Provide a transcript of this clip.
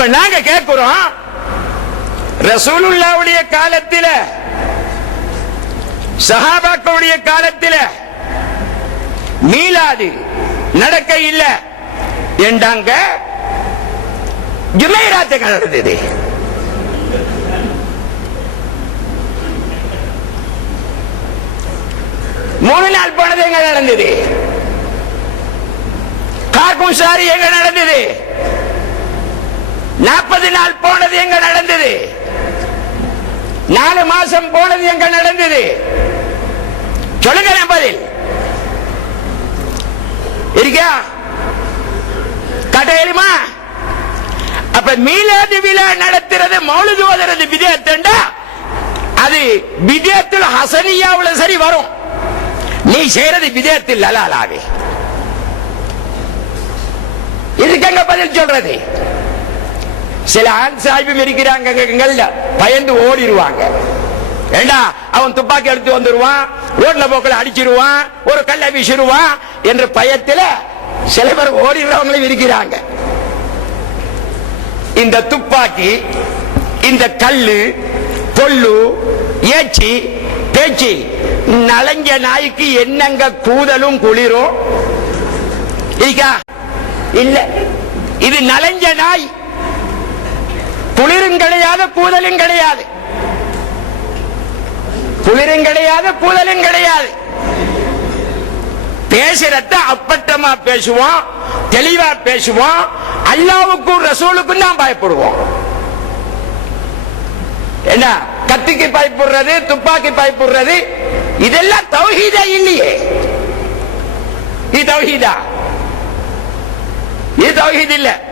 இப்ப நாங்க கேட்கிறோம் ரசூலுல்லாவுடைய காலத்தில சஹாபாக்களுடைய காலத்தில மீலாது நடக்க இல்ல என்றாங்க. ஜுமைராத்து நடந்தது மூணு நாள் போனது எங்க நடந்தது? காக்கும் சாரி எங்க நடந்தது? நாற்பது நாள் போனது எங்க நடந்தது? நாலு மாசம் போனது எங்க நடந்தது? சொல்லுங்க பதில். இருக்கியா கட்டையிலுமா அப்ப மீலாது விழா நடத்துறது மௌலுது ஓதுறது விஜயத்துண்டா? அது விஜயத்தில் ஹசனியாவில் சரி வரும். நீ செய்யறது விஜயத்தில் லலாலாவே. இதுக்கு எங்க பதில் சொல்றது? சில ஆண் சாய்பும் இருக்கிறாங்க பயந்து ஓடிடுவாங்க ஏண்டா? அவன் துப்பாக்கி எடுத்து வந்துருவான் ரோட்ல போக்கில் அடிச்சிருவான் ஒரு கல்லை வீசிடுவான் என்ற பயத்தில் சில பேர் ஓடிடுறவங்களும் இருக்கிறாங்க இந்த துப்பாக்கி இந்த கல்லு பொல்லு ஏச்சி பேச்சு நலஞ்ச நாய்க்கு என்னங்க கூதலும் குளிரும்? இருக்கா? இல்ல. இது நலஞ்ச நாய் குளிரும் கிடையாது கூதலும் கிடையாது. குளிரும் கிடையாது கூதலும் கிடையாது. பேசுறத அப்பட்டமா பேசுவோம் தெளிவா பேசுவோம் அல்லாவுக்கும் ரசூலுக்கும் தான் பயப்படுவோம். என்ன? கத்திக்கு பயப்படுறது துப்பாக்கி பயப்படுறது இதெல்லாம் தௌஹீதா இல்லையே. இது தௌஹீதா? இது தௌஹீத் இல்ல.